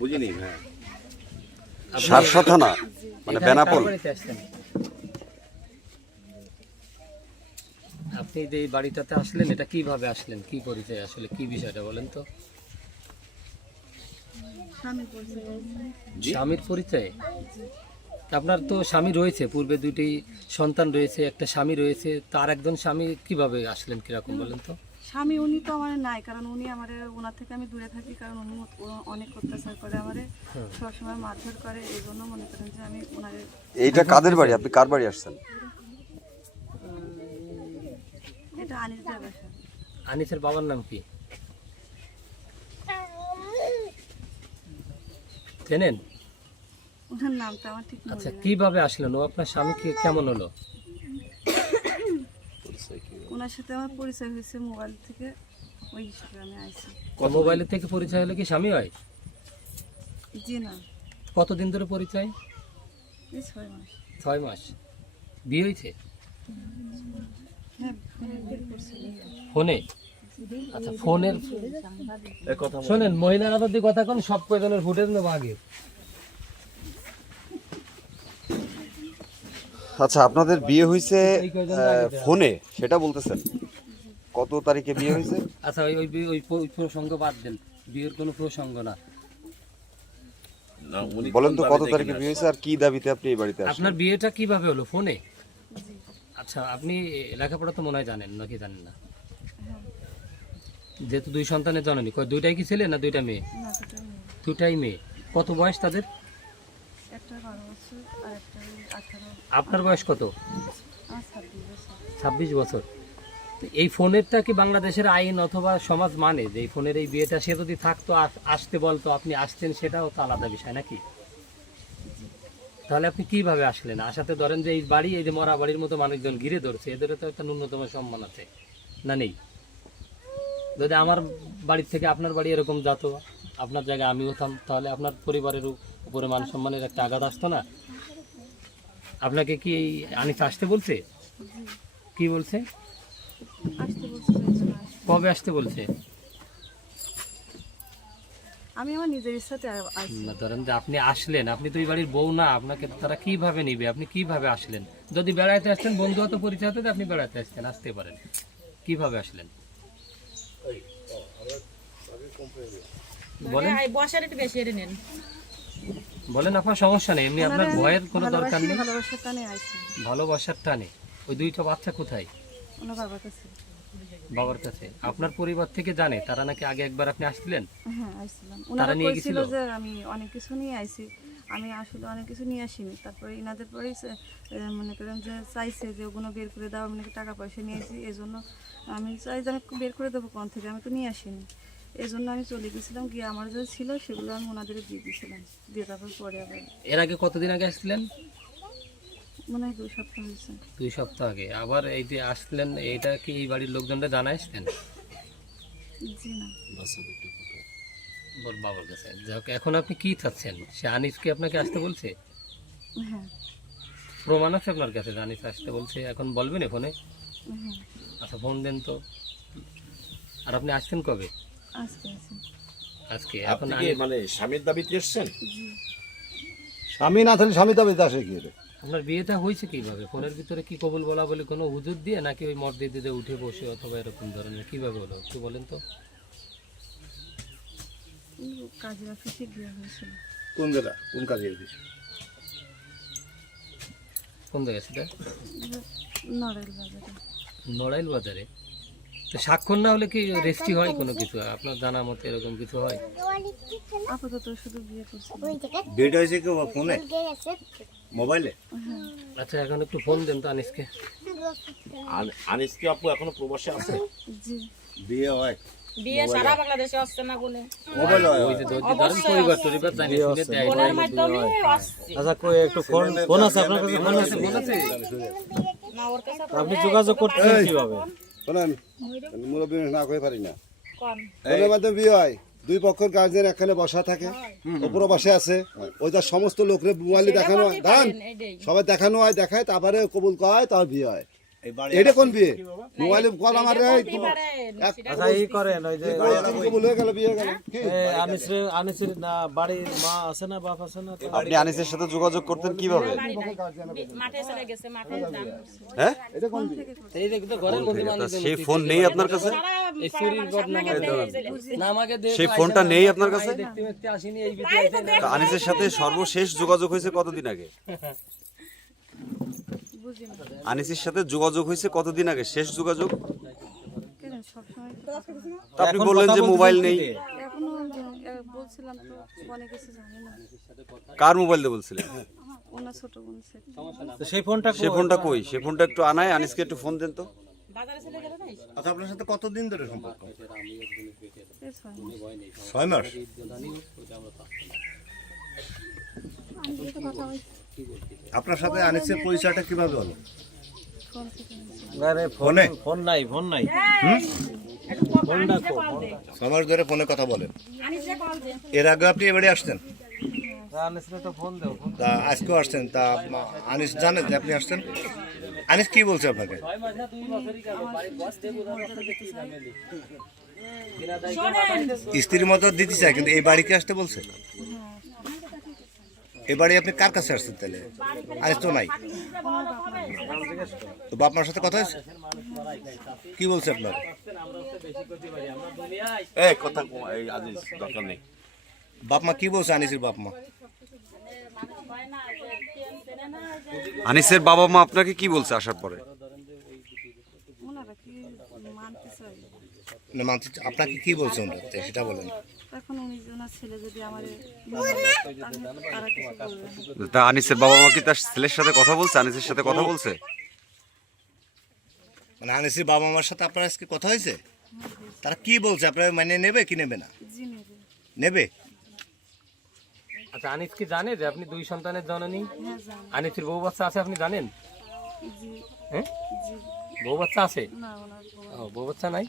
বুঝিনি। হ্যাঁ, সারসা থানা মানে এখানে বেনাপোল। কার বাড়িতে আসছেন? আপনি যে এই বাড়িটাতে আসলেন, এটা কিভাবে আসলেন, কি পরিচয়, আসলে কি বিষয়টা বলেন তো? স্বামীর পরিচয়? আপনার তো স্বামী রয়েছে, পূর্বে দুটি সন্তান রয়েছে, একটা স্বামী রয়েছে, তার একজন স্বামী কিভাবে আসলেন, কিরকম বলেন তো? স্বামী উনি তো আমার নাই, কারণ উনি আমার, ওনার থেকে আমি দূরে থাকি, কারণ উনি অনেক অত্যাচার করে আমারে, সবসময় মারধর করে, এই জন্য মনে করেন যে আমি ওনারে। এইটা কাদের বাড়ি? আপনি কার বাড়ি আসছেন? এটা আনিসদের বাসা। আনিসের বাবার নাম কি চেনেন? ওনার নামটা আমার ঠিক মনে আচ্ছা, নেই। কিভাবে আসলেন? ও আপনার স্বামী কেমন হলো? ওনার সাথে আমার পরিচয় হয়েছে মোবাইল থেকে, ওই হিসেবে আমি আইছি। মোবাইলের থেকে পরিচয় হলে কি স্বামী হয়? জি না, কতদিন ধরে পরিচয়? এই 6 মাস। 6 মাস। বিয়ে হয়েছে হ্যাঁ, বিয়ে করছি। ফোনে? আচ্ছা, ফোনের শোনেন, মহিলারা যদি কথা কোন সব কয়জনের ফুটেজ নেবো আগে। আচ্ছা, আপনাদের বিয়ে হয়েছে ফোনে, সেটা বলতেছেন? কত তারিখে বিয়ে হয়েছে? আচ্ছা, ওই প্রসঙ্গ বাদ দেন, বিয়ের কোনো প্রসঙ্গ না। না, উনি বলেন তো কোন কত দাবিতে তারিখে কিনা বিয়ে হয়েছে আর কি দাবিতে আপনি এই বাড়িতে আসলেন? আপনার বিয়েটা কিভাবে হলো? ফোনে? আচ্ছা, আপনি লেখাপড়া তো মনে হয় জানেন, নাকি জানেন না? যেহেতু 2 সন্তানের জননী, দুইটাই কি ছেলে না দুইটা মেয়ে? না, দুটো মেয়ে। দুটাই মেয়ে। কত বয়স তাদের? একটা 12 বছর আর একটা 18। আপনার বয়স কত? আমার 26 বছর। 26 বছর। তো এই ফোনেরটা কি বাংলাদেশের আইন অথবা সমাজ মানে যে এই ফোনের এই বিয়েটা, সে যদি থাকতো আসতে বলতো, আপনি আসতেন, সেটাও তো আলাদা বিষয় নাকি? তাহলে আপনি কিভাবে আসলেন? আসাতে ধরেন যে এই বাড়ি, এই যে মরা বাড়ির মতো মানুষজন ঘিরে ধরছে, এদের তো একটা ন্যূনতম সম্মান আছে না, নেই? যদি আমার বাড়ির থেকে আপনার বাড়ি এরকম যেত, আপনার জায়গায় আমি হতাম, তাহলে আপনার পরিবারের উপরে মান সম্মানের একটা আঘাত আসতো না? আপনাকে কি আনিস আসতে বলছে? কি বলছে? আসতে বলছে যে এই জন্য আসছি। কবে আসতে বলছে? আমি আমার নিজের ইচ্ছাতে আইছি। না, ধরেন যে আপনি আসলেন, আপনি তো এই বাড়ির বউ না, আপনাকে তারা কিভাবে নিবে? আপনি কিভাবে আসলেন? যদি বেড়াইতে আসতেন, বন্ধুগত পরিচয় হতো, আপনি বেড়াতে আসতেন, আসতে পারেন। কিভাবে আসলেন বলেন? বলেন, আপনার সমস্যা নেই, এমনি আপনার ভয়ের কোনো দরকার নেই। ভালোবাসার টানে আইছি। ভালোবাসার টানে। ওই 2টা বাচ্চা কোথায়? ওনার বাবার কাছে। বাবার কাছে। আপনার পরিবার থেকে জানে তারা নাকি আগে একবার আপনি আসছিলেন? হ্যাঁ, আইছিলাম। তারা ওনারা নিয়ে কইছিল গেছিল? যে আমি অনেক কিছু নিয়ে আইছি। আমি আসলে অনেক কিছু নিয়ে আসিনি। তারপরে ইনাদের পরেই মনে করেন যে চাইছে যে ওগুলো বের করে দাও, আমি নাকি টাকা পয়সা নিয়ে আইছি, এই জন্য আমি চাই যে আমি বের করে দেবো কোন থেকে, আমি তো নিয়ে আসিনি। এই জন্য আমি চলে গেছিলাম, গিয়ে আমার যে ছিল সেগুলো আমি ওনাদের দিয়ে দিয়েছিলাম, দিয়ে তারপর পরে আবার এর আগে কতদিন আগে আসছিলেন? মনে হয় 2 সপ্তাহ হয়েছে। 2 সপ্তাহ আগে। আবার এই যে আসলেন, এটা কি এই বাড়ির লোকজনরা জানাইছেন? জি না, ওর বাবার কাছে। যাক, এখন আপনি কি চাচ্ছেন? সে আনিস কি আপনাকে আসতে বলছে? হ্যাঁ প্রমাণ আছে আপনার কাছে যে আনিস আসতে বলছে? এখন বলবেন ফোনে? হ্যাঁ, আচ্ছা, ফোন দেন তো। আর আপনি আসছেন কবে? আজকে আছে। আজকে। এখন আপনি কি মানে স্বামীর দাবিতে এসেছেন? জি, স্বামী না থাকলে স্বামী দাবিতে আসে কি রে? আপনার বিয়েটা হয়েছে কিভাবে? ফোনের ভিতরে কি কবুল বলা বলে কোনো হুজুর দিয়ে, নাকি ওই মসজিদে উঠে বসে অথবা এরকম ধরনের কিভাবে হলো একটু বলেন তো? কাজের অফিসে গিয়ে হয়েছিল। কোন জায়গা, কোন কাজে এসেছে? কোন জায়গায় সেটা? নড়াইল বাজারে। নড়াইল বাজারে? তো স্বাক্ষর না হলে কি রেজিস্ট্রি হয় কোনো কিছু? আপনার জানা মতে এরকম কিছু হয়? আপাতত শুধু বিয়ে করছি। বিয়েটা হয়েছে কি ফোনে, মোবাইলে? আচ্ছা, এখন একটু ফোন দেন তো আনিসকে। আনিস কি আপু এখনো প্রবাসে আছে? জি, বিয়ে হয় বিয়ে সারা বাংলাদেশে আসছে না বলে মোবাইলে হয়? ওই যে ধরেন পরিবার টরিবার জানিয়ে শুনে দেয়। ফোনের মাধ্যমে আসছে আচ্ছা, কই একটু ফোন ফোন আছে আপনার কাছে? ফোন আছে? না ওর কাছে আপনি যোগাযোগ করতেছেন কিভাবে? শোনেন, মুরব্বী না করে পারি না। কোন ফোনের মাধ্যমে বিয়ে হয়, 2 পক্ষের গার্জেন এখানে বসা থাকে, উপরে বসে আছে, ওইটার সমস্ত লোকরে মোবাইলে দেখানো হয়, দাঁড়ান, এইটাই সবাই দেখানো হয়, দেখায়, তারপরে কবুল করা হয়, তারপর বিয়ে হয়। এই বাড়ি এটা কোন বিয়ে মোবাইলে কল আমার এই তো আচ্ছা এই করেন ওই যে কবুল হয়ে গেল বিয়ে হয়ে গেল কি আনিসের না বাড়ির মা আছে না বাপ আছে না আপনি আনিসের সাথে যোগাযোগ করতেন কিভাবে? মাঠে চলে গেছে, মাঠে যান। হ্যাঁ, এটা কোন বিয়ে এই দেখো তো ঘরের মধ্যে মানুষ সেই ফোন নেই আপনার কাছে? এই চুরির ঘটনা না আমাকে সেই ফোনটা নেই আপনার কাছে? দেখতে দেখতে আসিনি এই ভিডিও তা আনিসের সাথে সর্বশেষ যোগাযোগ হয়েছে কতদিন আগে? বুঝি না আনিসের সাথে যোগাযোগ হয়েছে কতদিন আগে শেষ যোগাযোগ? কেন সবসময় তো কথা বলি না। তা আপনি বললেন যে মোবাইল নেই। এখনো বলছিলাম তো অনেক কিছু জানি না। কার মোবাইল দিয়ে বলছিলেন? ওনার ছোট বোন সেটা তো সেই ফোনটা সে ফোনটা কই? সে ফোনটা একটু আনায়, আনিসকে একটু ফোন দেন তো। বাজারে চলে গেল না? আচ্ছা, আপনার সাথে কতদিন ধরে সম্পর্ক? এই ছয় মাস। 6 মাস। আপনার সাথে আনিসের পরিচয়টা কিভাবে হলো? ফোন থেকে নিয়েছি। আরে ফোনে? ফোন নাই ফোনটা কো 6 মাস ধরে ফোনে কথা বলেন। এর আগে আপনি এবারে আসছেন? আনিসের তো ফোন দাও তা আজকেও আসছেন। তা আনিস জানে যে আপনি আসছেন? আনিস কি বলছে আপনাকে? 6 মাস না 2 বছরই গেল বাড়ির বস দেবো রাস্তাতে কি ফ্যামিলি স্ত্রীর মতো দিতে চায়, কিন্তু এই বাড়িতে আসতে বলছে। এই বাড়ি আপনি কার কাছে আসছেন তাহলে? আনিস তো নাই। তো বাপ মার সাথে কথা হয়েছে? কি বলছে আপনার? বাপ মা কি বলছে? আনিসের বাপ মা আনিসের বাবা মা আপনাকে কি বলছে আসার পরে? ওনারা কি মানতে চাই? না, মানতে আপনাকে কি বলছে ওনারা সেটা বলেন। এখন উনি ওনার ছেলে যদি আমার তারা কিছু বলবে না। তা আনিসের বাবা মা কি তার ছেলের সাথে কথা বলছে? আনিসের সাথে কথা বলছে? মানে আনিসের বাবা মার সাথে আপনার আজকে কথা হয়েছে? তারা কি বলছে? আপনার মানে নেবে কি নেবে না? জি নেবে। নেবে। আচ্ছা আনিস কি জানে যে আপনি 2 সন্তানের জননী? হ্যাঁ জানি। আনিসের বউ বাচ্চা আছে আপনি জানেন? জি হ্যাঁ, জি বউ বাচ্চা আছে? না ওনার বউ- ও বউ বাচ্চা নাই।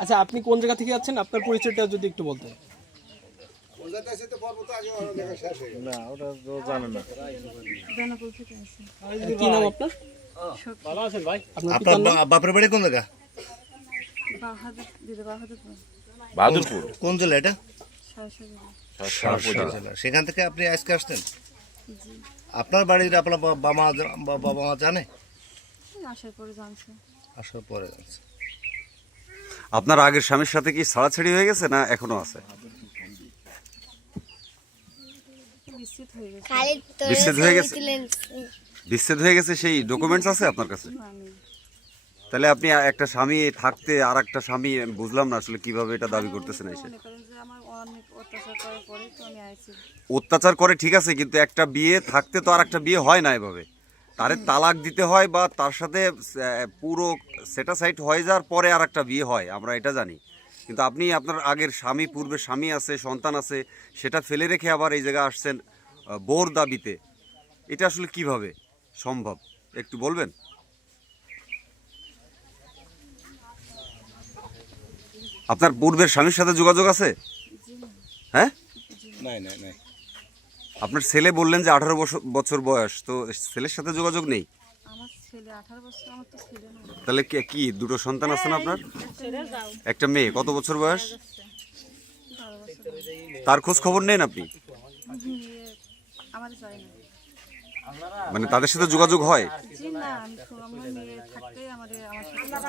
আচ্ছা আপনি কোন জায়গা থেকে যাচ্ছেন আপনার পরিচয়টা যদি একটু বলতেন। না ওটা তো জানে না বেনাপোল থেকে আসি। কি নাম আপনার? ভালো আছেন ভাই? আপনার আপনার পিতার নাম? বাপের বাড়ি কোন জায়গা? বাহাদুর দিদি বাহাদুরপুর বাহাদুরপুর। কোন জেলা এটা? সারসা জেলা। সেখান থেকে আপনি আজকে আসতেন? জি আপনার বাড়ির আপনার বাবা মা জানে? আসার পরে জানছে। আসার পরে জানছে। আপনার আগের স্বামীর সাথে কি ছাড়াছাড়ি হয়ে গেছে না এখনো আছে? বিস্তৃত হয়ে গেছে। বিচ্ছেদ হয়ে গেছে? বিচ্ছেদ হয়ে গেছে সেই ডকুমেন্টস আছে আপনার কাছে? আমি তাহলে আপনি একটা স্বামী থাকতে আর একটা স্বামী, আমি বুঝলাম না আসলে কিভাবে এটা দাবি করতেছেন এসে। মনে করেন যে আমার অনেক অত্যাচার করার পরে তো আমি আইছি। অত্যাচার করে ঠিক আছে, কিন্তু একটা বিয়ে থাকতে তো আর একটা বিয়ে হয় না এভাবে। তারে তালাক দিতে হয় বা তার সাথে পুরো সেটাসাইড হয়ে যাওয়ার পরে আর একটা বিয়ে হয়, আমরা এটা জানি। কিন্তু আপনি আপনার আগের স্বামী, পূর্বের স্বামী আছে, সন্তান আছে, সেটা ফেলে রেখে আবার এই জায়গায় আসছেন বোর দাবিতে। এটা আসলে কিভাবে সম্ভব একটু বলবেন? আপনার পূর্বের স্বামীর সাথে যোগাযোগ আছে? হ্যাঁ, নাই নাই নাই। আপনার ছেলে বললেন যে 18 বছর বয়স, তো ছেলের সাথে যোগাযোগ নেই? আমার ছেলে 18 বছর, আমার তো ছেলে না। তাহলে কি 2টো সন্তান আছে না আপনার? একটা মেয়ে। কত বছর বয়স? 12 বছর। তার খোঁজ খবর নেন আপনি? আমার চাই না। মানে তাদের সাথে যোগাযোগ হয়? জি না, আমি আমার মেয়ে থাকতেই আমার সাথে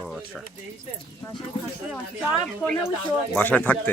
ও আচ্ছা, বাসায় থাকতে আমার সাথে বাসায় থাকতে